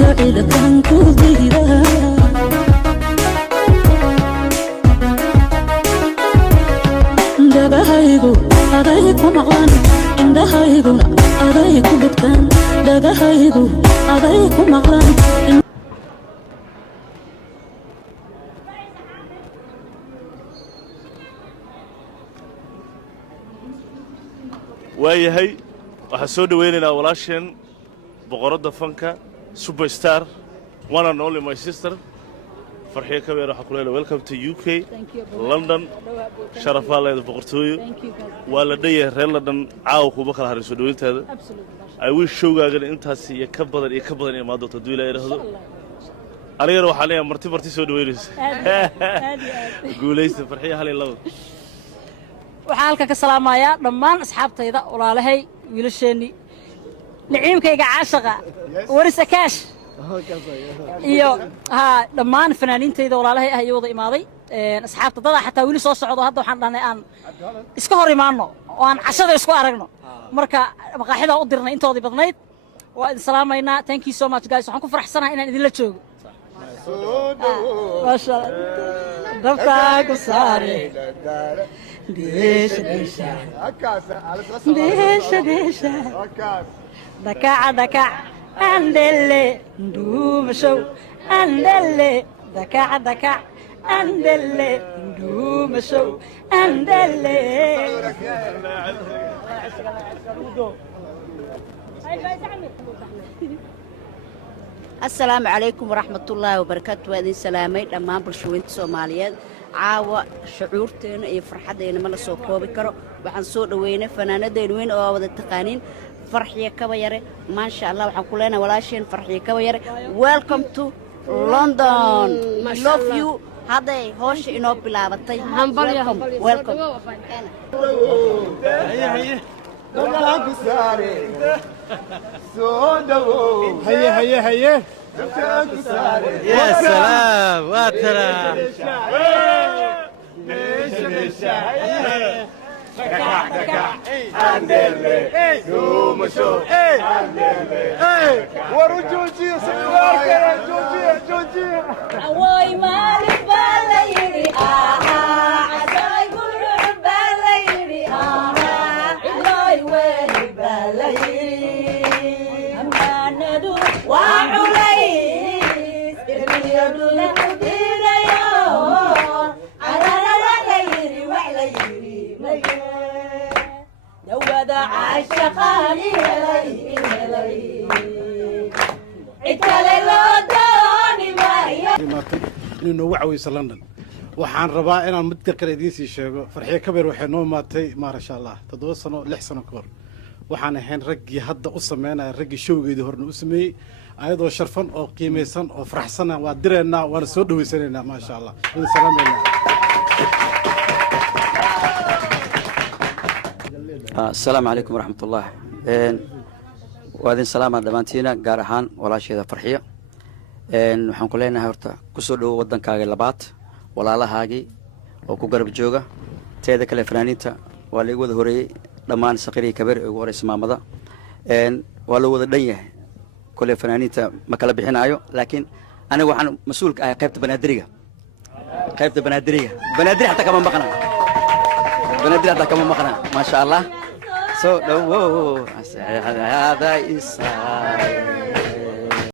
يا إذا كان كوديدا دغهايغو أدايكو مغلان عندهايغونا أدايكو بكتان دغهايغو أدايكو مغلان waayahay waxaan soo dhaweynaynaa walaasheen boqoradda fanka superstar one and only my sister farxiyo kabeer waxaa ku leedahay welcome to UK London sharafaa leeda boqortooyo waa la dhayahay reer London caawa kuba kala harin soo dhaweyntaada I wish showgaagana intaas iyo ka badan imaado doonto haduu ilaahay yiraahdo anigana waxaan leeyahay marti soo dhaweynaysa guuleysta farxiyo hal iyo labo waxaan halka ka salaamayaa dhammaan asxaabtayda walaalahay wiilasheeni niciimkayga caashaqa waris akaash iyo dhammaan fanaaniintayda walaalahay ah iyo wada imaaday asxaabta dada xataa wili soo socdo hadda waxaan dhahnay aan iska hor imaano oo aan cashada isku aragno marka maqaaxida u dirnay intoodii badnayd waa idin salaamaynaa thank you so much guys waxaan ku faraxsanahay inaan idinla joogo maasha Allah dabtaa ku saare ديشة دكع عندلي ندوم شو عندلي دكع عندلي ندوم شو عندلي السلام عليكم ورحمة الله وبركاته وهذه سلامي لما برشوين سوماليات caawa shucuurteena iyo farxadeena ma la soo koobi karo waxaan soo dhaweynay fanaanadeen weyn oo wada taqaaniin farxiyo kaba yare maasha Allah waxaan ku leenahay walaasheen farxiyo kaba yare welcome to London I love you haday hoosh inoo bilaabatay welcome هيا يا سلام واترى دكع عندلي دوم شو ورجوجي سكوار كده جوجي واي مالك بالليل عساي قرع بالليل علاي وين بالليل أمانة وعليس يدو لقدير يوم على ليلي وعليلي دوّد عاشقاني ليلي إتالي لوداني مايا إنه وعويس لندن waxaan rabaa inaan mid kale idiin sii sheego farxiyo kabeer waxay noo maatay ma sha Allah 7 sano 6 sano ka hor waxaan ahayn raggii hadda u sameynaa raggii showgeedii horna u sameeyay ayadoo sharfan oo qiimeysan oo faraxsan waa direena waan soo dhaweysanaynaa ma sha Allah in salaameena السلام عليكم ورحمة الله وهذه سلامة دمانتينا قارهان ولا شيء ذا فرحية waxaan ku leenahay horta ku soo dhawo wadankaaga labaad walaalahaagii oo ku garab jooga teeda kale fanaaniinta waa la wada horeeyay dhammaan saqiri kabeer ugu horeeyay maamada waa la wada dhan yahay kale fanaaniinta ma kala bixinaayo laakiin aniga waxaan mas'uul ka ahay qaybta banaadiriga banaadiri hatta kama maqnaa بنادر هذا كمان مقنع ما شاء الله. So هذا إسرائيل